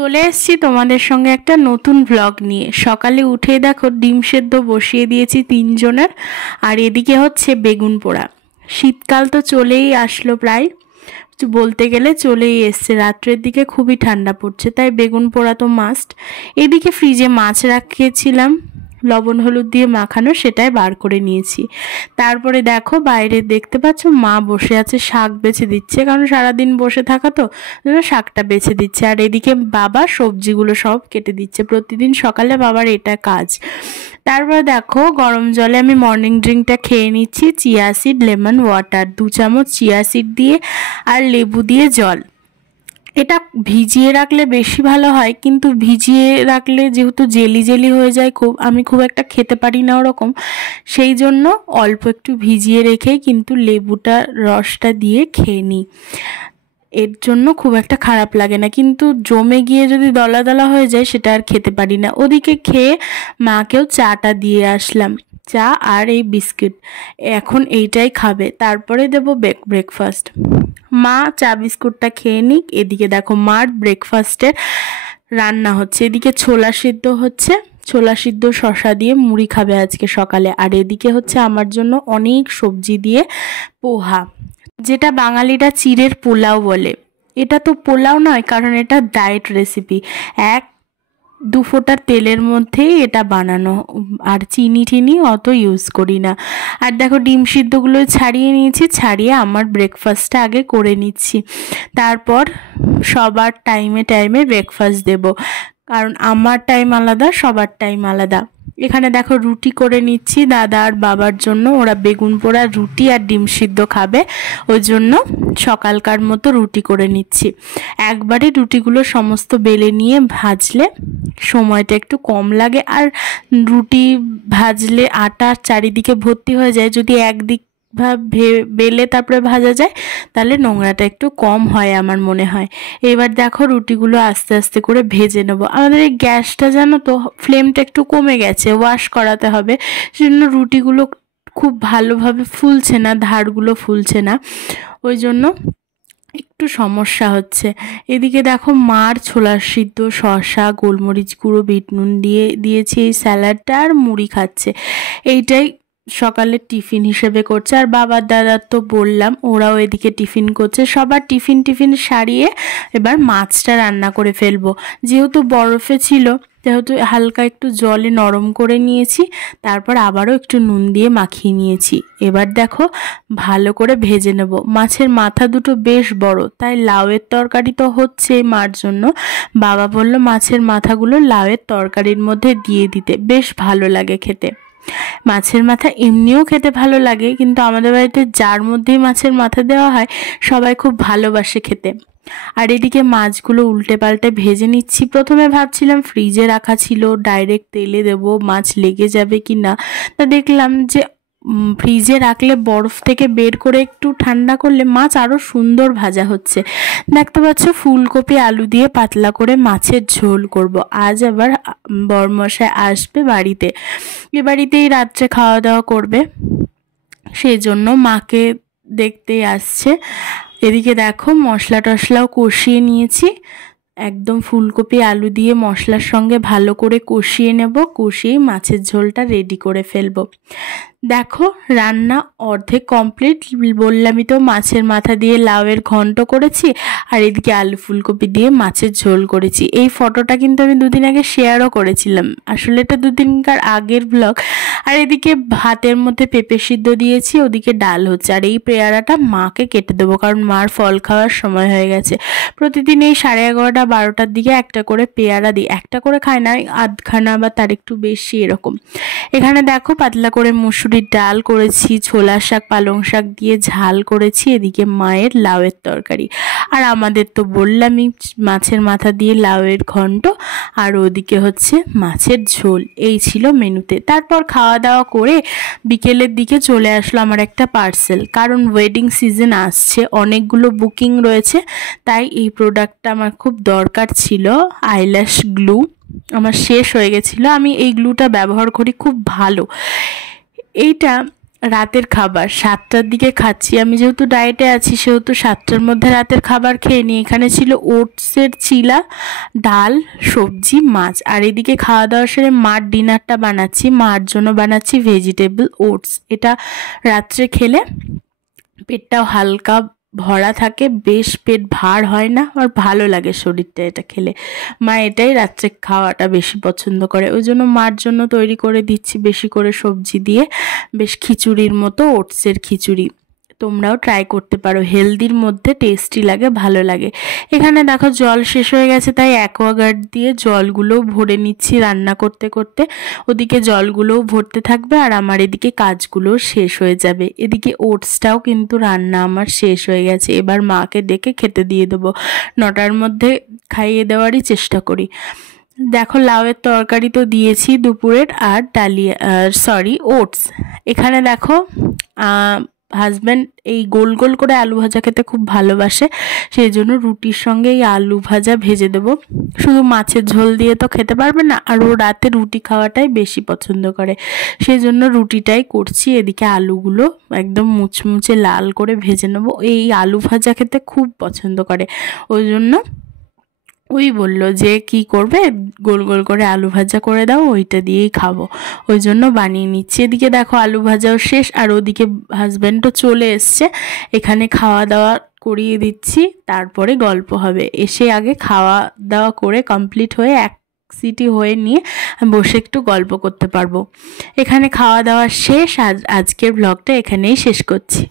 চলে এসেছি তোমাদের সঙ্গে একটা নতুন ব্লগ নিয়ে। সকালে উঠে দেখো ডিম সেদ্ধ বসিয়ে দিয়েছি 3 জনের, আর এদিকে হচ্ছে বেগুন পোড়া। শীতকাল তো চলেই আসলো, প্রায় বলতে গেলে চলেই এসছে। রাত্রের দিকে খুবই ঠান্ডা পড়ছে, তাই বেগুন পোড়া তো মাস্ট। এদিকে ফ্রিজে মাছ রাখিয়েছিলাম লবণ হলুদ দিয়ে মাখানো, সেটাই বার করে নিয়েছি। তারপরে দেখো বাইরে দেখতে পাচ্ছ মা বসে আছে, শাক বেছে দিচ্ছে, কারণ সারাদিন বসে থাকা তো শাকটা বেছে দিচ্ছে। আর এদিকে বাবা সবজিগুলো সব কেটে দিচ্ছে, প্রতিদিন সকালে বাবার এটা কাজ। তারপরে দেখো গরম জলে আমি মর্নিং ড্রিঙ্কটা খেয়ে নিচ্ছি, চিয়া সিড লেমন ওয়াটার 2 চামচ চিয়া সিড দিয়ে আর লেবু দিয়ে জল। এটা ভিজিয়ে রাখলে বেশি ভালো হয়, কিন্তু ভিজিয়ে রাখলে যেহেতু জেলি জেলি হয়ে যায়, আমি খুব একটা খেতে পারি না ওরকম, সেই জন্য অল্প একটু ভিজিয়ে রেখেই কিন্তু লেবুটার রসটা দিয়ে খেয়ে নিই। এর জন্য খুব একটা খারাপ লাগে না, কিন্তু জমে গিয়ে যদি দলা দলা হয়ে যায় সেটা আর খেতে পারি না। ওদিকে খেয়ে মাকেও চাটা দিয়ে আসলাম, চা আর এই বিস্কিট। এখন এইটাই খাবে, তারপরে দেবো ব্রেকফাস্ট। মা চা বিস্কুটটা খেয়ে নিক। এদিকে দেখো মার ব্রেকফাস্টের রান্না হচ্ছে, এদিকে ছোলা সিদ্ধ হচ্ছে, ছোলা সিদ্ধ শসা দিয়ে মুড়ি খাবে আজকে সকালে। আর এদিকে হচ্ছে আমার জন্য অনেক সবজি দিয়ে পোহা, যেটা বাঙালিরা চিড়ের পোলাও বলে। এটা তো পোলাও নয়, কারণ এটা ডায়েট রেসিপি। 1-2 ফোঁটা তেলের মধ্যেই এটা বানানো, আর চিনি টিনি অত ইউজ করি না। আর দেখো ডিম সিদ্ধগুলো ছাড়িয়ে নিয়েছি, ছাড়িয়ে আমার ব্রেকফাস্টটা আগে করে নিচ্ছি, তারপর সবার টাইমে টাইমে ব্রেকফাস্ট দেব, কারণ আমার টাইম আলাদা, সবার টাইম আলাদা। এখানে দেখো রুটি করে নিচ্ছি দাদা আর বাবার জন্য, ওরা বেগুন পোড়া রুটি আর ডিম সিদ্ধ খাবে, ওই জন্য সকালকার মতো রুটি করে নিচ্ছি। একবারে রুটিগুলো সমস্ত বেলে নিয়ে ভাজলে সময়টা একটু কম লাগে, আর রুটি ভাজলে আটা চারিদিকে ভর্তি হয়ে যায়। যদি একদিক বেলে তারপরে ভাজা যায়, তাহলে নোংরাটা একটু কম হয় আমার মনে হয়। এবার দেখো রুটিগুলো আস্তে আস্তে করে ভেজে নেবো। আমাদের এই গ্যাসটা জানো তো ফ্লেমটা একটু কমে গেছে, ওয়াশ করাতে হবে, সেজন্য রুটিগুলো খুব ভালোভাবে ফুলছে না, ধারগুলো ফুলছে না, ওই জন্য একটু সমস্যা হচ্ছে। এদিকে দেখো মার ছোলা সিদ্ধ শসা গোলমরিচ গুঁড়ো বিট নুন দিয়ে দিয়েছি এই স্যালাডটা, আর মুড়ি খাচ্ছে। এইটাই সকালের টিফিন হিসেবে করছে। আর বাবার দাদার তো বললাম, ওরাও এদিকে টিফিন করছে। সবার টিফিন সারিয়ে এবার মাছটা রান্না করে ফেলবো। যেহেতু বরফে ছিল, যেহেতু হালকা একটু জলে নরম করে নিয়েছি, তারপর আবারও একটু নুন দিয়ে মাখিয়ে নিয়েছি। এবার দেখো ভালো করে ভেজে নেব। মাছের মাথা দুটো বেশ বড়, তাই লাউয়ের তরকারি তো হচ্ছে মার জন্য। বাবা বলল মাছের মাথাগুলো লাউয়ের তরকারির মধ্যে দিয়ে দিতে, বেশ ভালো লাগে খেতে। মাছের মাথা এমনিও খেতে ভালো লাগে, কিন্তু আমাদের বাড়িতে যার মধ্যেই মাছের মাথা দেওয়া হয় সবাই খুব ভালোবাসে খেতে। আর এদিকে মাছগুলো উল্টে পাল্টে ভেজে নিচ্ছি। প্রথমে ভাবছিলাম ফ্রিজে রাখা ছিল, ডাইরেক্ট তেলে দেব, মাছ লেগে যাবে কি না, তা দেখলাম যে ফ্রিজে রাখলে বরফ থেকে বের করে একটু ঠান্ডা করলে মাছ আরও সুন্দর ভাজা হচ্ছে। দেখতে পাচ্ছ ফুলকপি আলু দিয়ে পাতলা করে মাছের ঝোল করব। আজ আবার বরমশাই আসবে বাড়িতে, এ বাড়িতেই রাত্রে খাওয়া দাওয়া করবে, সেই জন্য মাকে দেখতেই আসছে। এদিকে দেখো মশলা টশলাও কষিয়ে নিয়েছি, একদম ফুলকপি আলু দিয়ে মশলার সঙ্গে ভালো করে কষিয়ে নেব, কষিয়ে মাছের ঝোলটা রেডি করে ফেলবো। দেখো রান্না অর্ধেক কমপ্লিট। বললামই তো মাছের মাথা দিয়ে লাউয়ের ঘন্ট করেছি, আর এদিকে আলু ফুলকপি দিয়ে মাছের ঝোল করেছি। এই ফটোটা কিন্তু আমি 2 দিন আগে শেয়ারও করেছিলাম, আসলে এটা 2 দিনকার আগের ব্লগ। আর এদিকে ভাতের মধ্যে পেঁপে সিদ্ধ দিয়েছি, ওদিকে ডাল হচ্ছে। আর এই পেয়ারাটা মাকে কেটে দেবো, কারণ মার ফল খাওয়ার সময় হয়ে গেছে। প্রতিদিন এই 11:30-12টার দিকে একটা করে পেয়ারা দিই, একটা করে খায় না, আধখানা বা তার একটু বেশি এরকম। এখানে দেখো পাতলা করে মুসুরির ডাল করেছি, ছোলা শাক পালং শাক দিয়ে ঝাল করেছি, এদিকে মায়ের লাউয়ের তরকারি, আর আমাদের তো বললামই মাছের মাথা দিয়ে লাউয়ের ঘন্ট, আর ওদিকে হচ্ছে মাছের ঝোল। এই ছিল মেনুতে। তারপর খাওয়া দাওয়া করে বিকেলের দিকে চলে আসলো আমার একটা পার্সেল, কারণ ওয়েডিং সিজন আসছে, অনেকগুলো বুকিং রয়েছে, তাই এই প্রোডাক্টটা আমার খুব দরকার ছিল। আইল্যাশ গ্লু আমার শেষ হয়ে গেছিলো, আমি এই গ্লুটা ব্যবহার করি, খুব ভালো। এইটা রাতের খাবার 7টার দিকে খাচ্ছি। আমি যেহেতু ডায়েটে আছি সেহেতু 7টার মধ্যে রাতের খাবার খেয়ে নিই। এখানে ছিল ওটসের চিলা, ডাল, সবজি, মাছ। আর এদিকে খাওয়া দাওয়া সেরে মার ডিনারটা বানাচ্ছি। মার জন্য বানাচ্ছি ভেজিটেবল ওটস। এটা রাত্রে খেলে পেটটাও হালকা ভরা থাকে, বেশ পেট ভার হয় না, আর ভালো লাগে শরীরটা এটা খেলে। মা এটাই রাত্রে খাওয়াটা বেশি পছন্দ করে, ওই জন্য মার জন্য তৈরি করে দিচ্ছি বেশি করে সবজি দিয়ে, বেশ খিচুড়ির মতো, ওটসের খিচুড়ি। তোমরাও ট্রাই করতে পারো, হেলদির মধ্যে টেস্টি লাগে, ভালো লাগে। এখানে দেখো জল শেষ হয়ে গেছে, তাই অ্যাকোয়াগার্ড দিয়ে জলগুলো ভরে নিচ্ছি রান্না করতে করতে। ওদিকে জলগুলোও ভরতে থাকবে আর আমার এদিকে কাজগুলো শেষ হয়ে যাবে। এদিকে ওটসটাও কিন্তু রান্না আমার শেষ হয়ে গেছে। এবার মাকে ডেকে খেতে দিয়ে দেবো, 9টার মধ্যে খাইয়ে দেওয়ারই চেষ্টা করি। দেখো লাউয়ের তরকারি তো দিয়েছি দুপুরের, আর ডালিয়া ওটস। এখানে দেখো হাজব্যান্ড এই গোল গোল করে আলু ভাজা খেতে খুব ভালোবাসে, সেই জন্য রুটির সঙ্গে এই আলু ভাজা ভেজে দেবো। শুধু মাছের ঝোল দিয়ে তো খেতে পারবে না, আর ও রাতে রুটি খাওয়াটাই বেশি পছন্দ করে, সেই জন্য রুটিটাই করছি। এদিকে আলুগুলো একদম মুচমুচে লাল করে ভেজে নেবো। এই আলু ভাজা খেতে খুব পছন্দ করে, ওই জন্য ওই বলল যে কি করবে, গোল গোল করে আলু ভাজা করে দাও, ওইটা দিয়েই খাবো, ওই জন্য বানিয়ে নিচ্ছি। এদিকে দেখো আলু ভাজাও শেষ, আর ওদিকে হাজব্যান্ডও চলে এসছে। এখানে খাওয়া দাওয়া করিয়ে দিচ্ছি, তারপরে গল্প হবে। এসে আগে খাওয়া দাওয়া করে কমপ্লিট হয়ে এক সিটি হয়ে নিয়ে বসে একটু গল্প করতে পারবো। এখানে খাওয়া দাওয়া শেষ। আজকের ব্লগটা এখানেই শেষ করছি।